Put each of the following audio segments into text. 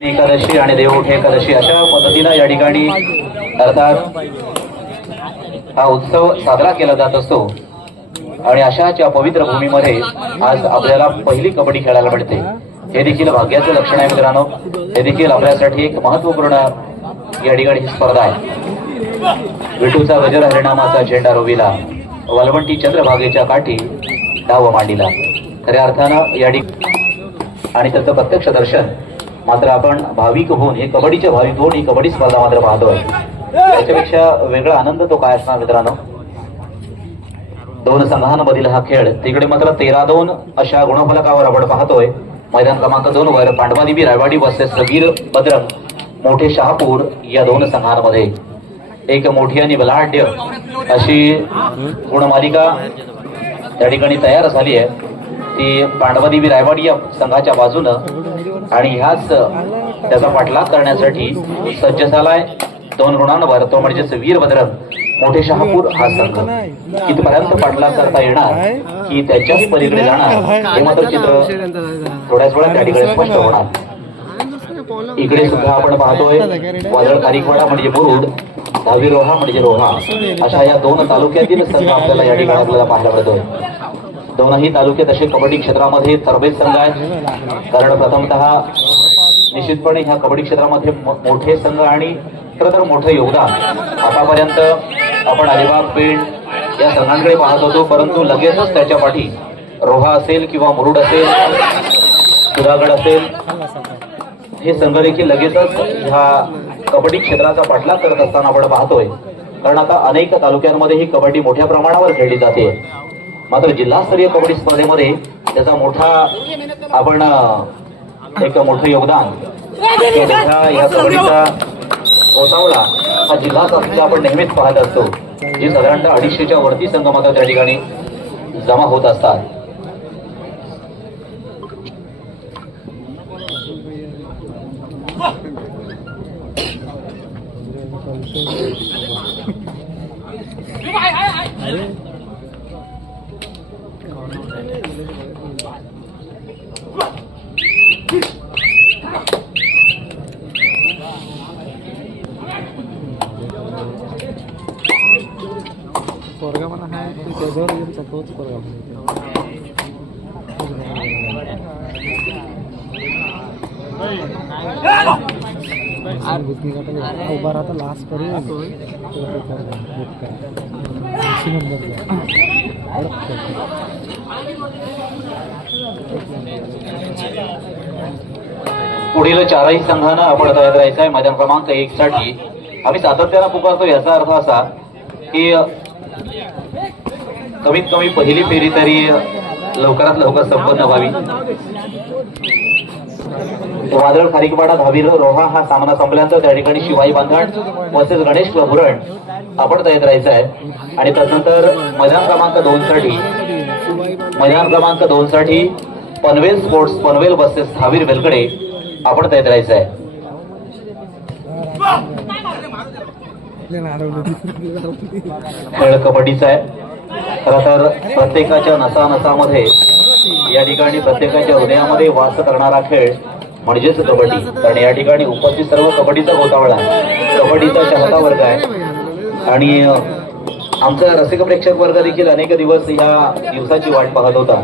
एकादशी आणि देवउठे एकादशी अशा पद्धतीनं या ठिकाणी अर्थात हा उत्सव साजरा केला जात असतो. आणि अशाच या पवित्र भूमीमध्ये आज आपल्याला पहिली कबड्डी खेळायला मिळते. हे देखील भाग्याचं लक्षण आहे मित्रांनो. हे देखील आपल्यासाठी एक महत्त्वपूर्ण या ठिकाणी स्पर्धा आहे. विठूचा गजर हरिणामाचा झेंडा रोविला. वलवंटी चंद्रभागेच्या काठी डाव मांडीला. खऱ्या अर्थानं या ठिकाणी आणि त्याचं प्रत्यक्ष दर्शन मात्र आपण भाविक होऊन हे कबड्डीचे भाविक होऊन ही कबड्डी स्पर्धा मात्र पाहतोय. त्याच्यापेक्षा वेगळा आनंद तो काय असणार मित्रांनो? दोन संघांमधील हा खेळ तिकडे मात्र तेरा दोन अशा गुणफलकावर आपण पाहतोय. मैदान क्रमांक दोन वर पांडवादेवी रायवाडी वर्सेस वीर बद्रक मोठे शहापूर या दोन संघांमध्ये. एक मोठी आणि बलाढ्य अशी गुणमालिका त्या ठिकाणी तयार झाली आहे. ती पांडवदेवी रायवाडी या संघाच्या बाजूनं आणि ह्याच त्याचा पाठलाग करण्यासाठी सज्ज झालाय. दोन गुणांवर तो म्हणजेच वीर मोठे शहापूर हा संघ. कितपर्यंत पाठलाग करता येणार की त्यांच्याच पलीकडे जाणार हे मात्र चित्र थोड्याच वेळात त्या ठिकाणी स्पष्ट होणार. इकडे सुद्धा आपण पाहतोय वादळ खारीकवाडा म्हणजे मुरुड दहावी रोहा म्हणजे रोहा. अशा या दोन तालुक्यातील संघ आपल्याला या ठिकाणी आपल्याला पाहायला मिळतोय. दोनही तालुक्यात असे कबड्डी क्षेत्रामध्ये तरबेज संघ आहेत. कारण प्रथमतः निश्चितपणे ह्या कबड्डी क्षेत्रामध्ये मोठे संघ आणि खरं तर मोठं योगदान. आतापर्यंत आपण अलिबाग पेठ या संघांकडे पाहत होतो परंतु लगेचच त्याच्या पाठी रोहा असेल किंवा मुरुड असेल सुधागड असेल हे संघ देखील लगेचच ह्या कबड्डी क्षेत्राचा पाठलाग करत असताना आपण पाहतोय. कारण आता अनेक तालुक्यांमध्ये ही कबड्डी मोठ्या प्रमाणावर खेळली जाते. मात्र जिल्हास्तरीय कबड्डी स्पर्धेमध्ये त्याचा मोठा आपण एक मोठं योगदान या कबड्डीचा गोतावळा हा जिल्हा सुद्धा आपण नेहमीच पाहत असतो. जे साधारणतः अडीचशेच्या वरती संघ मात्र त्या ठिकाणी जमा होत असतात. पोरगा पण आहे पण त्याच्यावर येऊन तोच पोरगा उभा राहता लास्ट करून पुढील चारही संघानं आपण तयार राहायचं आहे मैदान क्रमांक एक साठी आम्ही सातत्यानं पुकारतो याचा अर्थ असा की कमीत कमी पहिली फेरी तरी लवकरात लवकर संपन्न व्हावी. वादळ खारीकवाडा धावीर रोहा हा सामना संपल्यानंतर त्या ठिकाणी शिवाई बांधण तसेच गणेश भुरण आपण तयार राहायचं आहे. आणि त्यानंतर मैदान क्रमांक दोन साठी मैदान क्रमांक दोन साठी पनवेल स्पोर्ट्स पनवेल बसेस धावीर वेलकडे आपण तयार राहायचं आहे. खेळ कबड्डीचा आहे. खरं तर प्रत्येकाच्या नसानसामध्ये या ठिकाणी प्रत्येकाच्या हृदयामध्ये वास करणारा खेळ म्हणजेच कबड्डी. कारण या ठिकाणी उपस्थित सर्व कबड्डीचा गोतावळा आहे. कबड्डीचा चाहता वर्ग आहे. आणि आमचा रसिक प्रेक्षक वर्ग देखील अनेक दिवस या दिवसाची वाट पाहत होता.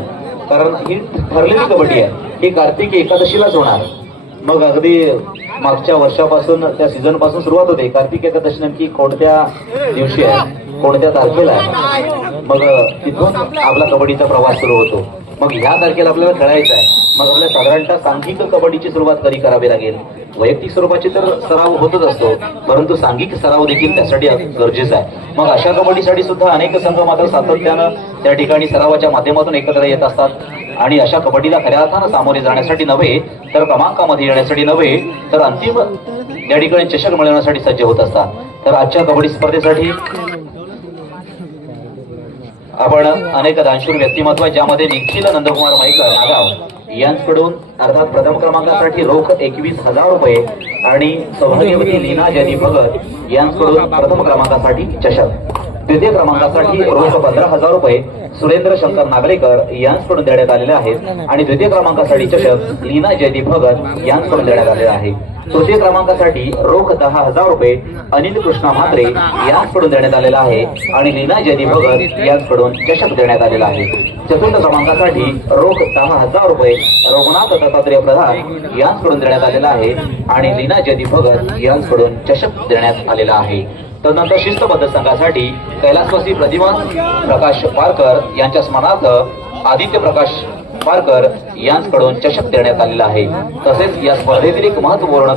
कारण ही ठरलेली कबड्डी आहे. ही कार्तिक एकादशीलाच होणार. मग अगदी मागच्या वर्षापासून त्या सीझनपासून सुरुवात होते. कार्तिक एकादशी नक्की कोणत्या दिवशी आहे? कोणत्या तारखेला आहे? मग तिथून आपला कबड्डीचा प्रवास सुरू होतो. मग ह्या तारखेला आपल्याला खेळायचं आहे. मग आपल्याला साधारणतः सांघिक कबड्डीची सुरुवात कधी करावी लागेल. वैयक्तिक स्वरूपाची तर सराव होतच असतो. परंतु सांघिक सराव देखील त्यासाठी गरजेचा आहे. मग अशा कबड्डीसाठी सुद्धा अनेक संघ मात्र सातत्यानं त्या ठिकाणी सरावाच्या माध्यमातून एकत्र येत असतात. आणि अशा कबड्डीला खऱ्या अर्थानं सामोरे जाण्यासाठी नव्हे तर क्रमांकामध्ये येण्यासाठी नव्हे तर अंतिम त्या ठिकाणी चषक मिळवण्यासाठी सज्ज होत असतात. तर आजच्या कबड्डी स्पर्धेसाठी आपण अनेक दानशूर व्यक्तिमत्व ज्यामध्ये निखिल नंदकुमार माईकर नागाव यांकडून अर्थात प्रथम क्रमांकासाठी रोख एकवीस हजार रुपये आणि सौभाग्यवती लीना जनी भगत यांकडून प्रथम क्रमांकासाठी चषक. द्वितीय क्रमांकासाठी रोख पंधरा हजार रुपये सुरेंद्र शंकर नागरेकर यांच्याकडून देण्यात आलेले आहेत. आणि द्वितीय क्रमांकासाठी चषक लीना जयदीप भगत यांकडून देण्यात आलेले आहे. तृतीय क्रमांकासाठी रोख दहा हजार रुपये अनिल कृष्णा म्हात्रे यांच्याकडून देण्यात आलेला आहे. आणि लीना जयदीप भगत यांच्याकडून चषक देण्यात आलेला आहे. चतुर्थ क्रमांकासाठी रोख दहा हजार रुपये रघुनाथ दत्तात्रय प्रधान यांच्याकडून देण्यात आलेला आहे. आणि लीना जयदीप भगत यांच्याकडून चषक देण्यात आलेला आहे. तदनंतर शिस्तबद्ध संघासाठी कैलासवासी प्रतिमान प्रकाश पारकर यांच्या स्मरणार्थ आदित्य प्रकाश पारकर यांकडून चषक देण्यात आलेला आहे. तसेच या स्पर्धेतील एक महत्त्वपूर्ण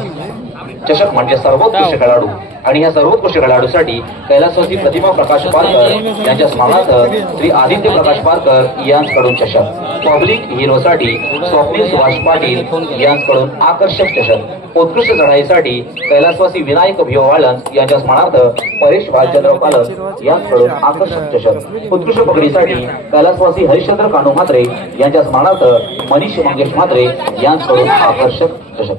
चषक म्हणजे सर्वोत्कृष्ट खेळाडू. आणि या सर्वोत्कृष्ट खेळाडूसाठी कैलासवासी प्रतिमा प्रकाश पारकर यांच्या स्मरणार्थ श्री आदित्य प्रकाश पारकर यांच्याकडून चषक. पब्लिक हिरोसाठी स्वप्नील सुभाष पाटील यांच्याकडून आकर्षक चषक. उत्कृष्ट चढाईसाठी कैलासवासी विनायक वाळंज यांच्या स्मरणार्थ परेश भालचंद्र पालक यांच्याकडून आकर्षक चषक. उत्कृष्ट पकडीसाठी कैलासवासी हरिश्चंद्र कानू म्हात्रे यांच्या स्मरणार्थ मनीष मंगेश म्हात्रे यांच्याकडून आकर्षक चषक.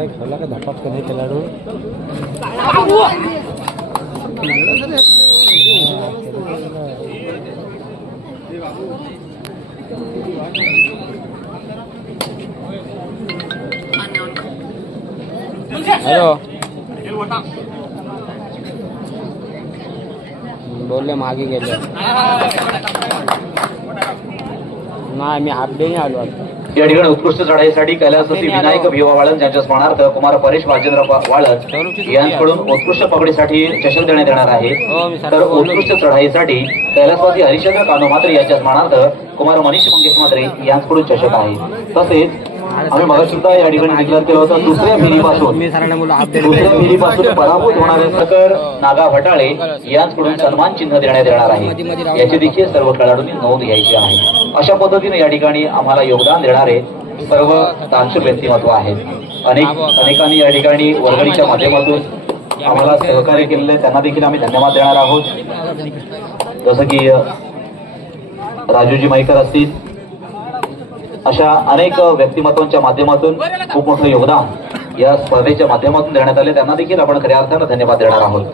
काय खेळला का धपात का नाही खेळाडू? हॅलो. बोलले मागे गेले. नाही मी हाफ डे नाही आलो आता. या ठिकाणी उत्कृष्ट चढाईसाठी कैलासवासी विनायक भिवा वाळंज यांच्या स्मरणार्थ कुमार परेश भालचंद्र पा- वाळंज यांच्याकडून उत्कृष्ट पकडीसाठी चषक देण्यात येणार आहे. हो तर उत्कृष्ट चढाईसाठी कैलासवासी हरिश्चंद्र कानो मात्रे यांच्या स्मरणार्थ कुमार मनीष मंगेश मात्रे यांच्याकडून चषक आहे. तसेच आम्ही मग सुद्धा या ठिकाणी डिक्लेअर केलं होतं. दुसऱ्या फेरीपासून दुसऱ्या फेरीपासून पराभूत होणारे सकर नागा भटाळे यांच्याकडून सन्मान चिन्ह देण्यात येणार आहे. याची देखील सर्व खेळाडूंनी नोंद घ्यायची आहे. अशा पद्धतीने या ठिकाणी आम्हाला योगदान देणारे सर्व तांत्रिक व्यक्तिमत्व आहेत. अनेक अनेकांनी या ठिकाणी वर्गणीच्या माध्यमातून आम्हाला सहकार्य केलेले. त्यांना देखील आम्ही धन्यवाद देणार आहोत. जसं की राजूजी माईकर असतील अशा अनेक व्यक्तिमत्वांच्या माध्यमातून खूप मोठं योगदान या स्पर्धेच्या माध्यमातून देण्यात आले. त्यांना देखील आपण खऱ्या अर्थानं धन्यवाद देणार आहोत.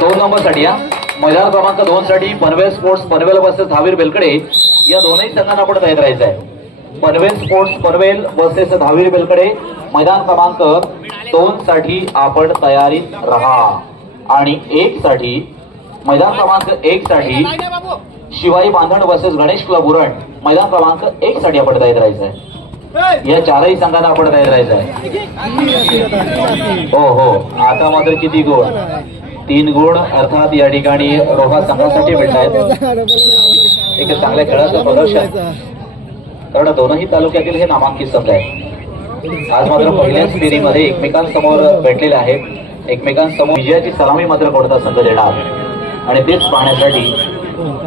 दोन नंबरसाठी या मैदान क्रमांक दोन साठी पनवेल स्पोर्ट्स पनवेल वर्सेस धावीर बेलकडे. या दोनही संघांना आपण तयार राहायचं आहे पनवेल स्पोर्ट्स पनवेल वर्सेस धावीर बेलकडे. मैदान क्रमांक दोन साठी आपण तयारीत राहा. आणि एक साठी मैदान क्रमांक एक साठी शिवाई बांधण वर्सेस गणेश क्लब उरण. मैदान क्रमांक एक साठी आपण तयार राहायचंय. या चारही संघांना आपण तयार राहायचंय. हो हो. आता मात्र किती गुण? तीन गुण अर्थात या ठिकाणी रोहा संघासाठी मिळत आहेत एक चांगल्या खेळाचं प्रदर्शन. कारण दोनही तालुक्यातील हे नामांकित संघ आहेत. आज मात्र पहिल्याच फेरीमध्ये एकमेकांसमोर भेटलेले आहेत. एकमेकांसमोर विजयाची सलामी मात्र कोणता संघ देणार? आणि तेच पाहण्यासाठी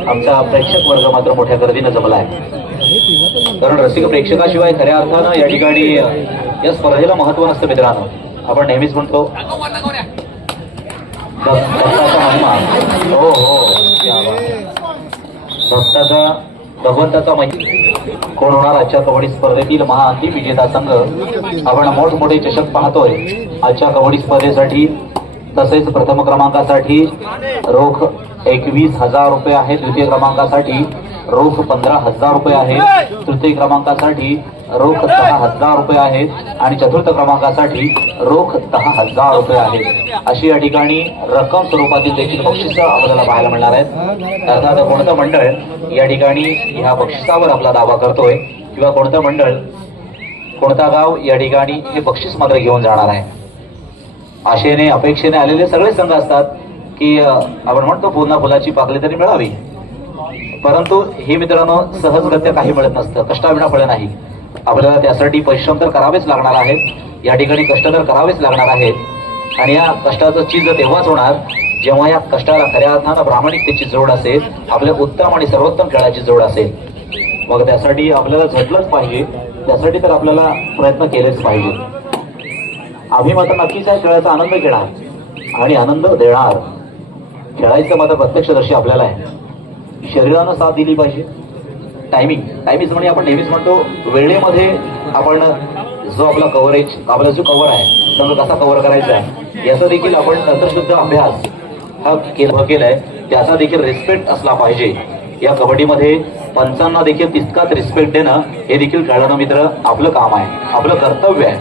आमचा प्रेक्षक वर्ग मात्र मोठ्या गर्दीनं जमला आहे. कारण रसिक प्रेक्षकाशिवाय खऱ्या अर्थानं या ठिकाणी या स्पर्धेला महत्त्व नसतं मित्रांनो. आपण नेहमीच म्हणतो भक्ताचा हो हो. भक्ताचा भगवंताचा माहिती कोण होणार आजच्या कबड्डी स्पर्धेतील महाअंतिम विजेता संघ. आपण मोठमोठे चषक पाहतोय. आजच्या कबड्डी स्पर्धेसाठी तसेच प्रथम क्रमांकासाठी रोख एकवीस हजार रुपये आहे द्वितीय क्रमांकासाठी रोख पंधरा हजार रुपये आहे तृतीय क्रमांकासाठी रोख दहा हजार रुपये आहेत. आणि चतुर्थ क्रमांकासाठी रोख दहा हजार रुपये आहेत. अशी या ठिकाणी रक्कम स्वरूपातील देखील बक्षिसं आपल्याला पाहायला मिळणार आहेत. अर्थात कोणतं मंडळ या ठिकाणी ह्या बक्षिसावर आपला दावा करतोय किंवा कोणतं मंडळ कोणता गाव या ठिकाणी हे बक्षीस मात्र घेऊन जाणार आहे. आशेने अपेक्षेने आलेले सगळे संघ असतात की आपण म्हणतो पुन्हा फुलाची पाकळी तरी मिळावी. परंतु हे मित्रांनो सहजगत्या काही मिळत नसतं. कष्टाविना फळे नाही. आपल्याला त्यासाठी परिश्रम तर करावेच लागणार आहेत. या ठिकाणी कष्ट तर करावेच लागणार आहेत. आणि या कष्टाचं चीज तेव्हाच होणार जेव्हा या कष्टाला खऱ्या अर्थानं प्रामाणिकतेची जोड असेल आपल्या उत्तम आणि सर्वोत्तम खेळाची जोड असेल. मग त्यासाठी आपल्याला झटलंच पाहिजे. त्यासाठी तर आपल्याला प्रयत्न केलेच पाहिजे. आम्ही मात्र नक्कीच या खेळाचा आनंद घेणार आणि आनंद देणार. खेळायचं मात्र प्रत्यक्षदर्शी आपल्याला आहे. शरीरानं साथ दिली पाहिजे. टायमिंग टायमिंग म्हणजे आपण नेहमीच म्हणतो वेळेमध्ये आपण जो आपला कव्हरेज आपला जो कव्हर आहे संघ कसा कव्हर करायचा आहे याचा देखील आपण नंतरशुद्ध अभ्यास हा केला केलाय. त्याचा देखील रिस्पेक्ट असला पाहिजे. या कबड्डीमध्ये पंचांना देखील तितकाच रिस्पेक्ट देणं हे देखील खेळाडू मित्र आपलं काम आहे आपलं कर्तव्य आहे.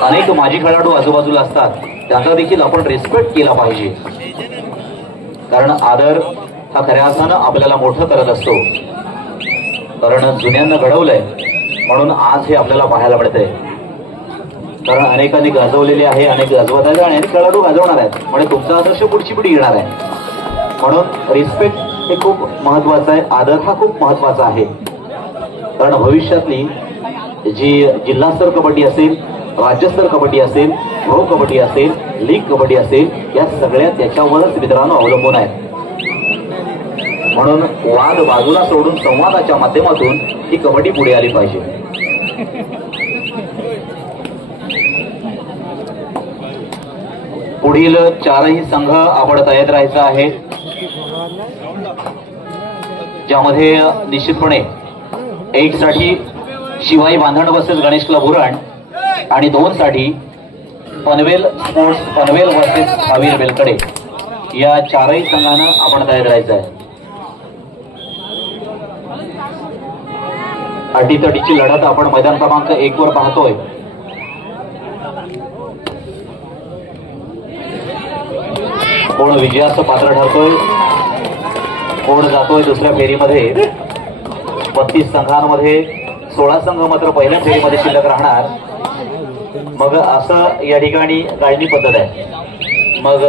अनेक माजी खेळाडू आजूबाजूला असतात त्यांचा देखील आपण रिस्पेक्ट केला पाहिजे. कारण आदर हा खऱ्या अर्थानं आपल्याला मोठं करत असतो. कारण जुन्यांना घडवलंय म्हणून आज हे आपल्याला पाहायला मिळतंय. कारण अनेकांनी गाजवलेले आहे अनेक गाजवत आहेत आणि अनेक खेळाडू गाजवणार आहेत. म्हणजे तुमचं आदर्श पुढची पिढी येणार आहे. म्हणून रिस्पेक्ट हे खूप महत्वाचं आहे आदर हा खूप महत्त्वाचा आहे. कारण भविष्यातली जी जिल्हास्तर कबड्डी असेल राज्यस्तर कबड्डी असेल प्रो कबड्डी असेल लीग कबड्डी असेल या सगळ्या त्याच्यावरच मित्रांनो अवलंबून आहेत. म्हणून वाद बाजूला सोडून संवादाच्या माध्यमातून ही कबड्डी पुढे आली पाहिजे. पुढील चारही संघ आपण तयार राहायचा आहे. ज्यामध्ये निश्चितपणे एक साठी शिवाई बांधण वर्सेस गणेश क्लब उरण आणि दोन साठी पनवेल स्पोर्ट्स पनवेल वर्सेस हवीर बेलकडे या चारही संघानं आपण तयार राहायचं आहे. अटीतटीची लढत आपण मैदान क्रमांक एक वर पाहतोय. कोण विजयाचं पात्र ठरतोय? कोण जातोय दुसऱ्या फेरीमध्ये? बत्तीस संघांमध्ये सोळा संघ मात्र पहिल्या फेरीमध्ये शिल्लक राहणार. मग असं या ठिकाणी गाळणी पद्धत आहे. मग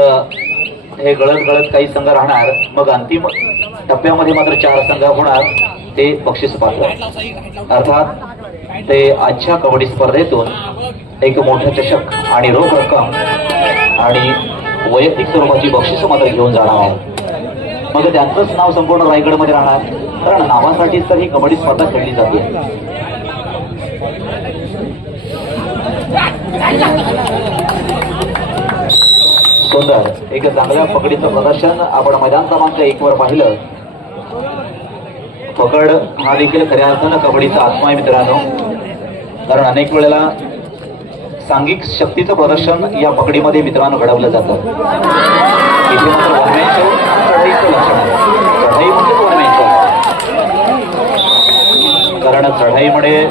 हे गळत गळत काही संघ राहणार. मग अंतिम टप्प्यामध्ये मात्र चार संघ होणार. ते बक्षीस पात्र अर्थात ते आजच्या कबड्डी स्पर्धेतून एक मोठं चषक आणि रोख रक्कम आणि वैयक्तिक स्वरूपाची बक्षीस मात्र घेऊन जाणार आहे. मग त्यांचंच नाव संपूर्ण रायगडमध्ये राहणार कारण नावासाठीच तर ही कबड्डी स्पर्धा खेळली जाते. सुंदर एक चांगल्या पकडीचं प्रदर्शन आपण मैदान क्रमांक एक वर पाहिलं. पकड हा देखील खऱ्या अर्थानं कबड्डीचा आत्मा आहे मित्रांनो. कारण अनेक वेळेला सांघिक शक्तीचं प्रदर्शन या पकडीमध्ये मित्रांनो घडवलं जातं. इथे मात्र चढाईचं लक्षण आहे. चढाई म्हणजे कारण चढाईमुळे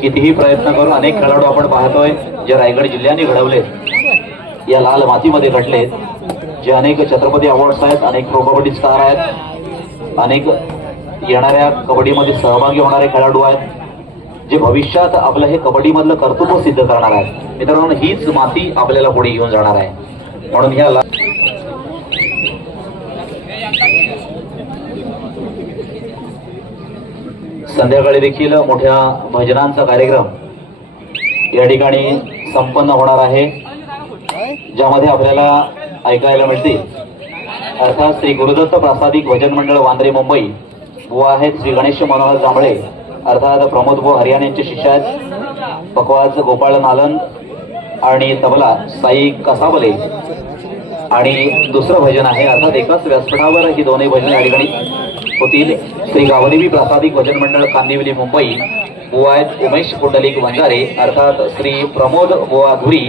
कितीही प्रयत्न करून अनेक खेळाडू आपण पाहतोय जे रायगड जिल्ह्याने घडवले या लाल मातीमध्ये घडले जे अनेक छत्रपती अवॉर्ड्स आहेत अनेक प्रो कबड्डी स्टार आहेत अनेक येणाऱ्या कबड्डीमध्ये सहभागी होणारे खेळाडू आहेत जे भविष्यात आपलं हे कबड्डीमधलं कर्तृत्व सिद्ध करणार आहेत. मित्रांनो हीच माती आपल्याला पुढे घेऊन जाणार आहे. म्हणून ह्या संध्याकाळी देखील मोठ्या भजनांचा कार्यक्रम या ठिकाणी संपन्न होणार आहे ज्यामध्ये आपल्याला ऐकायला मिळते अर्थात श्री गुरुदत्त प्रासादिक भजन मंडळ वांद्रे मुंबई बुवा आहेत श्री गणेश मनोहर जांभळे अर्थात प्रमोद भाऊ हरियाण यांचे शिष्य आहेत पकवाज गोपाळ नालन आणि तबला साई कसाबले आणि दुसरं भजन आहे अर्थात एकाच व्यासपीठावर ही दोन्ही भजने या ठिकाणी होतील. श्री गावदेवी प्रासादिक भजन मंडळ कांदिवली मुंबई. बुवा आहेत उमेश पुंडलिक वंजारे अर्थात श्री प्रमोद बुवा धुरी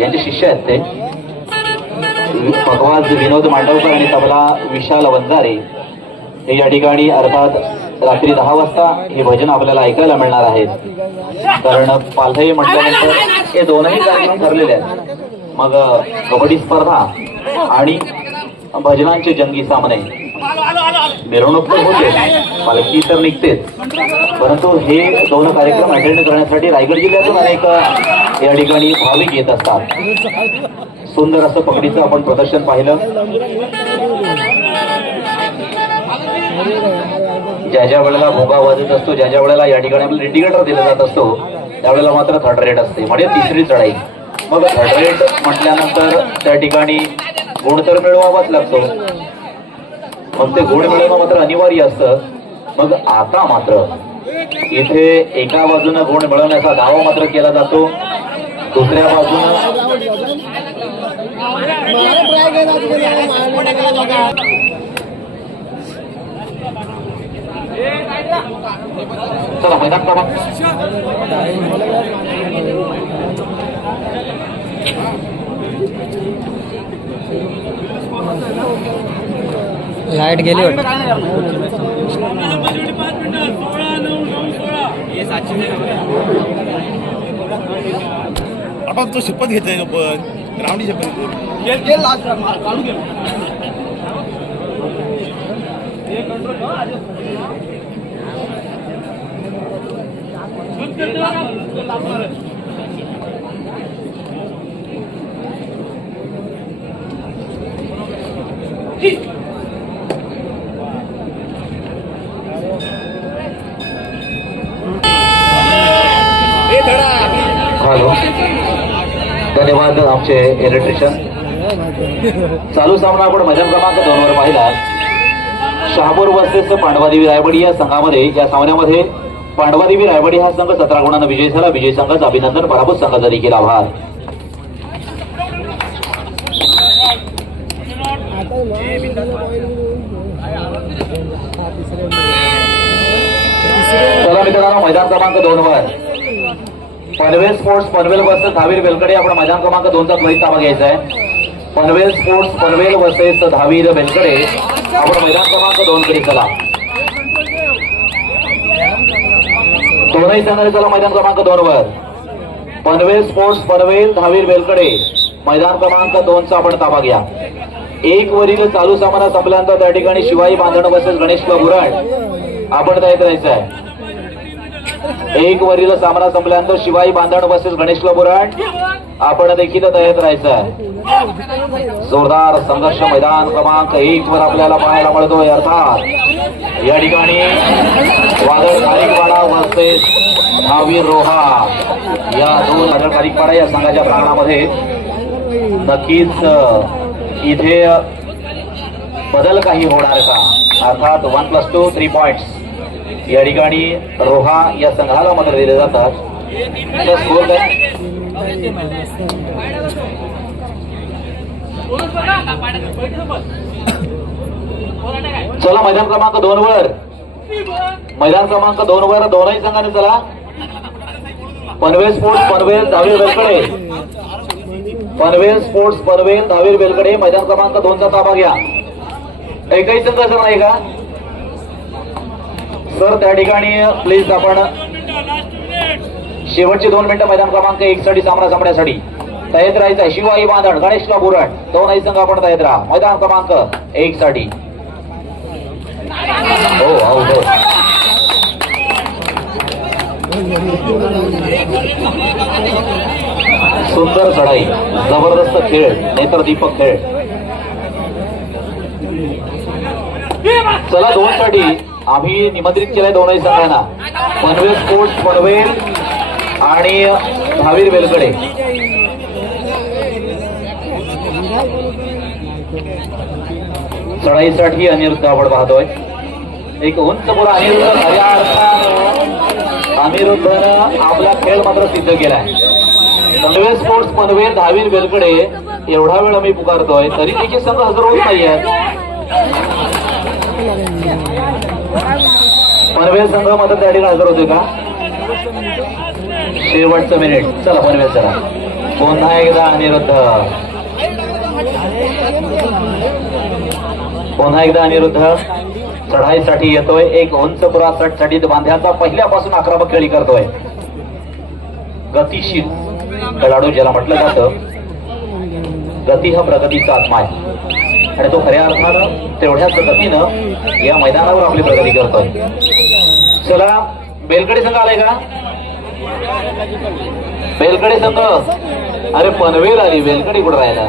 यांचे शिष्य आहेत ते. भगवान विनोद मांडवकर आणि तबला विशाल वंजारे. हे या ठिकाणी अर्थात रात्री दहा वाजता हे भजन आपल्याला ऐकायला मिळणार आहेत कारण पालथई म्हटल्यानंतर हे दोनही कार्यक्रम ठरलेले आहेत. मग कबड्डी स्पर्धा आणि भजनांचे जंगी सामने. मिरवणूक तर होते पालखी तर निघतेच. परंतु हे दोन कार्यक्रम अटेंड करण्यासाठी रायगड जिल्ह्यातून अनेक या ठिकाणी भाविक येत असतात. सुंदर असं पकडीचं आपण प्रदर्शन पाहिलं. ज्या ज्या वेळेला भोगा वाजत असतो ज्या ज्या वेळेला या ठिकाणी आपल्याला इंडिकेटर दिला जात असतो त्यावेळेला मात्र थर्ड रेट असते म्हणजे तिसरी चढाई मग थर्ड रेट म्हटल्यानंतर त्या ठिकाणी गुण तर मिळवावाच लागतो मग ते गुण मिळवणं मात्र अनिवार्य असतं मग आता मात्र इथे एका बाजूनं गुण मिळवण्याचा दावा मात्र केला जातो दुसऱ्या बाजूनं चला मैदान क्रमांक लाइट गेली वाटतं. आपण तो शपथ घेतोय पण रावणी शपथ घेतो हॅलो धन्यवाद आमचे इलेक्ट्रिशियन चालू सामना आपण मजन क्रमांक दोन वर पाहिला. शहापूर वर्सेस पांडवादेवी रायबडी या संघामध्ये या सामन्यामध्ये पांडवादेवी रायवाडी हा संघ सतरा गुणांना विजय झाला. विजय संघाचा अभिनंदन पराभूत संघाचा देखील आभार. चला मित्रांनो मैदान क्रमांक दोन वर. पनवेल स्पोर्ट्स पनवेल वर्सेस धावीर वेलकडे. आपण मैदान क्रमांक दोनचा त्वरित ताबा घ्यायचा आहे. पनवेल स्पोर्ट्स पनवेल वर्सेस धावीर वेलकडे. आपण मैदान क्रमांक दोन कडे चला. दोनही संघाने चला मैदान क्रमांक दोनवर. पनवेल स्पोर्ट्स पनवेल धावीर वेलकडे. मैदान क्रमांक दोनचा आपण ताबा घ्या. एक वरील चालू सामना संपल्यानंतर त्या ठिकाणी शिवाई बांधण बसेल गणेश बुराड आपण तयार करायचं आहे एक वरील सामना संपल्यानंतर शिवाई बांधण बसेल गणेश बोराट आपण देखील तयार राहायचं आहे जोरदार संघर्ष मैदान क्रमांक एक वर आपल्याला पाहायला मिळतोय. अर्थात या ठिकाणी वादळ कारिकवाडा वाजते महावीर रोहा या दोन वादळ खारीकवाडा या संघाच्या प्रांगणामध्ये. नक्कीच इथे बदल काही होणार का? अर्थात one plus two three points या ठिकाणी रोहा या संघाला मदत दिले जातात. स्कोर काय? चला मैदान क्रमांक दोन वर. मैदान क्रमांक दोन वर दोनही संघाने चला. पनवेल स्पोर्ट्स पनवेल दहावीर बेलकडे पनवेल स्पोर्ट्स पनवेल दहावीर बेलकडे मैदान क्रमांक दोनचा ताबा घ्या. एकही संघ असं नाही का? सर त्या ठिकाणी प्लीज आपण शेवटची दोन मिनिटं मैदान क्रमांक एक साठी सामना सामन्यासाठी तयार राहायचा शिवाई बांधण गणेशला बुरण दोनही संघ आपण तयार राहा. मैदान क्रमांक एक साठी हो हो हो. सुंदर चढाई जबरदस्त खेळ नेत्रदीपक खेळ. चला दोन साठी आम्ही निमंत्रित केलंय दोनही संघांना. पनवेल स्पोर्ट्स पनवेल आणि भावीर वेलकडे चढाईसाठी अनिरुद्ध आपण पाहतोय एक उंच पुरा अनिरुद्ध खऱ्या अर्थानं अनिरुद्धनं आपला खेळ मात्र सिद्ध केलाय पनवे स्पोर्ट्स पनवे दहावीर वेलकडे एवढा वेळ आम्ही पुकारतोय तरी देखील संघ हजर होत नाहीये पनवे संघ मात्र त्या ठिकाणी हजर होते का? शेवटचं मिनिट चला पनवे चला. पुन्हा एकदा अनिरुद्ध. पुन्हा एकदा अनिरुद्ध. चढाईसाठी येतोय. एक उंच पुरा साठी बांध्याचा पहिल्यापासून आक्रमक खेळी करतोय. गतिशील खेळाडू ज्याला म्हटलं जातं गती हा प्रगतीचा आत्मा आहे. आणि तो खऱ्या अर्थानं तेवढ्याच गतीनं या मैदानावर आपली प्रगती करतोय. चला बेलकडे संघ आलाय का? बेलकडे संघ? अरे पनवेल आली बेलकडे कुठं राहिला?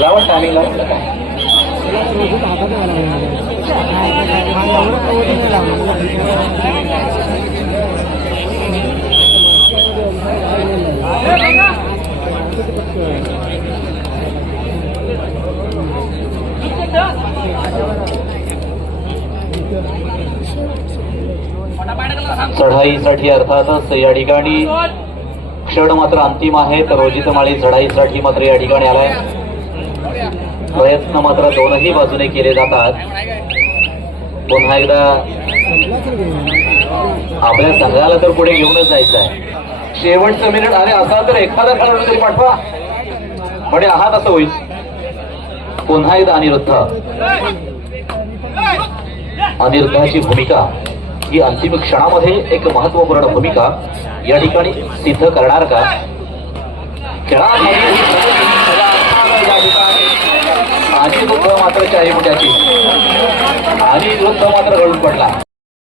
लावण टायमिंग लावून काय चढाईसाठी अर्थातच या ठिकाणी क्षण मात्र अंतिम आहे तर रोजित माळी चढाईसाठी मात्र या ठिकाणी आलाय. प्रयत्न मात्र दोनही बाजूने केले जातात. पुन्हा एकदा आपल्या संघाला तर पुढे घेऊनच जायचं आहे. शेवटचं मिनिट आले असाल तर एखादा खेळाडू तरी पाठवा. म्हणजे आहात असं होईल. पुन्हा एकदा अनिरुद्ध. अनिरुद्धाची भूमिका ही अंतिम क्षणामध्ये एक महत्त्वपूर्ण भूमिका या ठिकाणी सिद्ध करणार का? खेळा अनिरुद्ध मात्र चारी आणि अनिरुद्ध मात्र गळून पडला.